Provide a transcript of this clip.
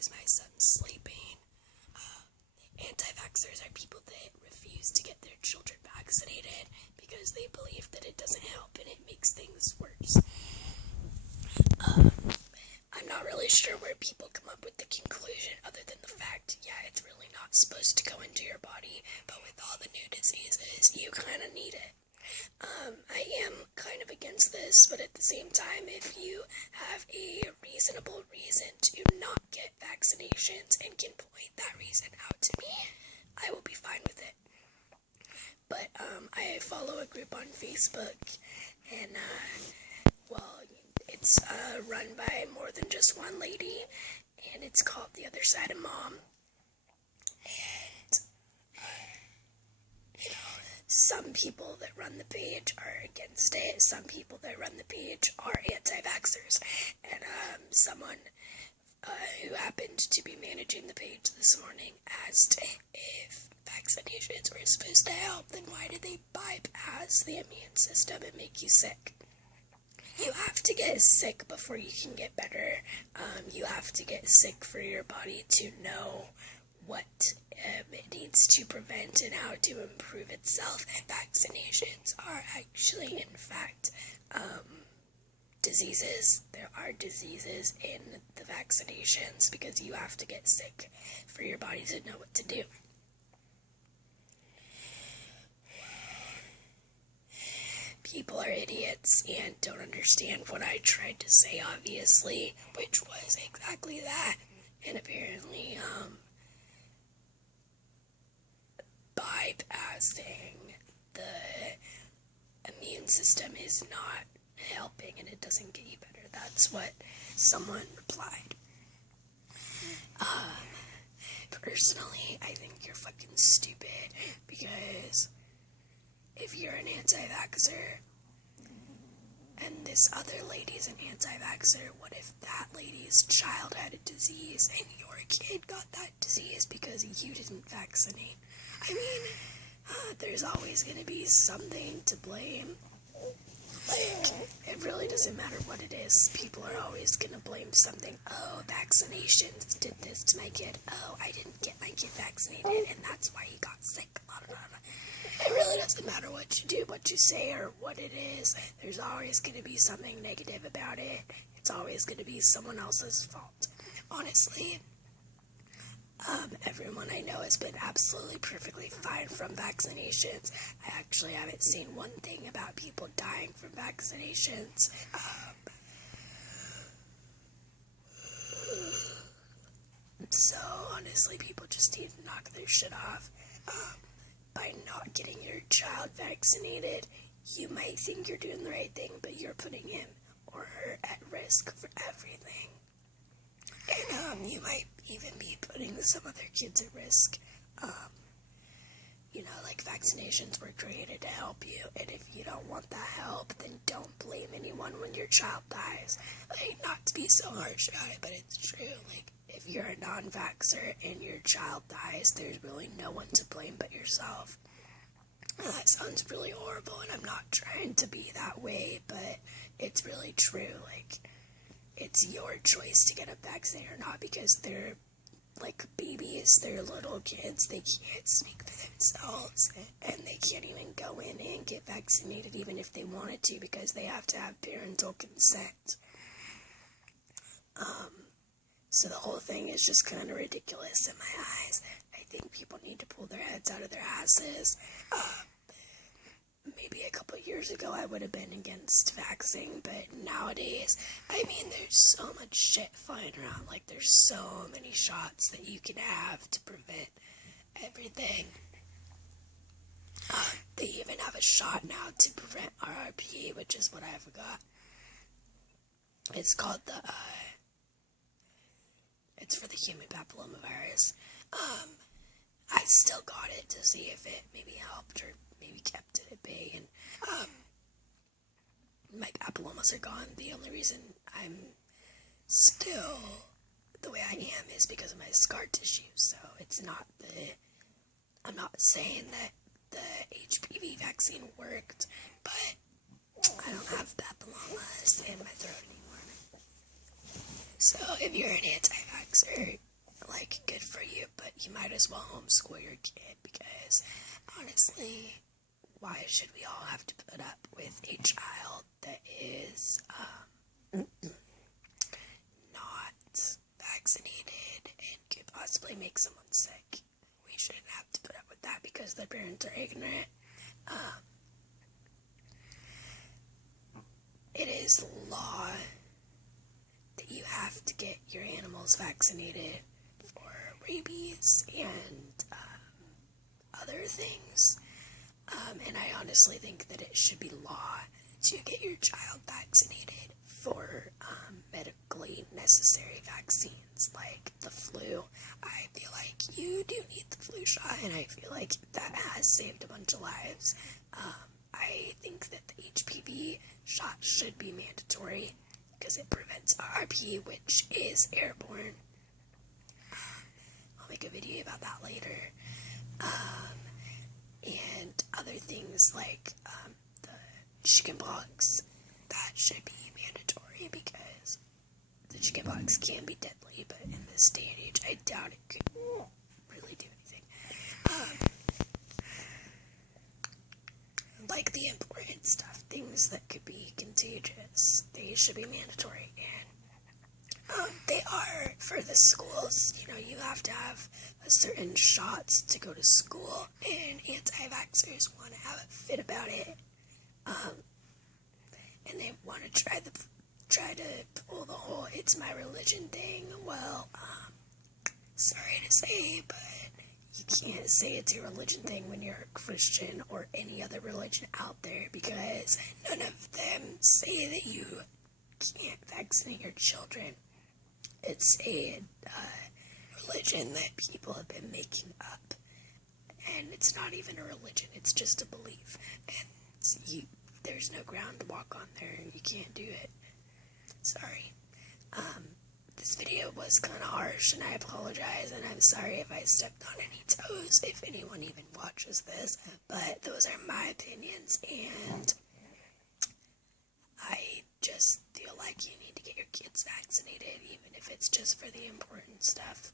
is my son sleeping? Anti-vaxxers are people that refuse to get their children vaccinated because they believe that it doesn't help and it makes things worse. I'm not really sure where people come up with the conclusion other than the fact, yeah, it's really not supposed to go into your body, but with all the new diseases, you kind of need it. I am kind of against this, but at the same time, if you have a reasonable reason to not get vaccinations and can point that reason out to me, I will be fine with it. But I follow a group on Facebook, and it's run by more than just one lady, and it's called The Other Side of Mom. And some people that run the page are against it. Some people that run the page are anti-vaxxers. And someone who happened to be managing the page this morning asked if vaccinations were supposed to help, then why did they bypass the immune system and make you sick? You have to get sick before you can get better. You have to get sick for your body to know what it needs to prevent and how to improve itself. Vaccinations are actually, in fact, diseases. There are diseases in the vaccinations because you have to get sick for your body to know what to do. People are idiots and don't understand what I tried to say, obviously, which was exactly that. And apparently, bypassing the immune system is not helping and it doesn't get you better. That's what someone replied. Personally, I think you're fucking stupid because if you're an anti-vaxxer and this other lady's an anti-vaxxer, what if that lady's child had a disease and your kid got that disease because you didn't vaccinate? I mean, there's always going to be something to blame. Like, it really doesn't matter what it is. People are always going to blame something. Oh, vaccinations did this to my kid. Oh, I didn't get my kid vaccinated, and that's why he got sick. Blah, blah, blah. It really doesn't matter what you do, what you say, or what it is. There's always going to be something negative about it. It's always going to be someone else's fault. Honestly, everyone I know has been absolutely perfectly fine from vaccinations. I actually haven't seen one thing about people dying from vaccinations. So, honestly, people just need to knock their shit off. By not getting your child vaccinated, you might think you're doing the right thing, but you're putting him or her at risk for everything. And you might even be putting some other kids at risk. Like vaccinations were created to help you, and if you don't want that help, then don't blame anyone when your child dies. Like, not to be so harsh about it, but it's true. Like, if you're a non-vaxxer and your child dies, there's really no one to blame but yourself. That sounds really horrible, and I'm not trying to be that way, but it's really true. Like, it's your choice to get a vaccine or not, because they're like babies, they're little kids, they can't speak for themselves, and they can't even go in and get vaccinated even if they wanted to, because they have to have parental consent. So the whole thing is just kind of ridiculous in my eyes. I think people need to pull their heads out of their asses. Maybe a couple of years ago I would have been against vaxxing, but nowadays, I mean, there's so much shit flying around. Like, there's so many shots that you can have to prevent everything. They even have a shot now to prevent RRP, which is what I forgot. It's called it's for the human papillomavirus. I still got it to see if it maybe helped or maybe kept it at bay, and my papillomas are gone. The only reason I'm still the way I am is because of my scar tissue, so it's not I'm not saying that the HPV vaccine worked, but I don't have papillomas in my throat anymore. So if you're an anti-vaxxer, like, good for you, but you might as well homeschool your kid, because honestly, why should we all have to put up with a child that is not vaccinated and could possibly make someone sick? We shouldn't have to put up with that because their parents are ignorant. It is law that you have to get your animals vaccinated for rabies and other things. And I honestly think that it should be law to get your child vaccinated for medically necessary vaccines like the flu. I feel like you do need the flu shot, and I feel like that has saved a bunch of lives. I think that the HPV shot should be mandatory because it prevents RP, which is airborne. I'll make a video about that later. And other things like the chickenpox, that should be mandatory because the chickenpox can be deadly, but in this day and age, I doubt it could really do anything. Like the important stuff, things that could be contagious, they should be mandatory, and they are for the schools. You know, you have to have a certain shots to go to school, and anti-vaxxers want to have a fit about it, and they want to try to pull the whole "it's my religion" thing. Well, sorry to say, but you can't say it's your religion thing when you're a Christian or any other religion out there, because none of them say that you can't vaccinate your children. It's a religion that people have been making up, and it's not even a religion, it's just a belief, and there's no ground to walk on there, and you can't do it. Sorry. This video was kind of harsh, and I apologize, and I'm sorry if I stepped on any toes, if anyone even watches this, but those are my opinions, and I just feel like you need to get your kids vaccinated, even if it's just for the important stuff.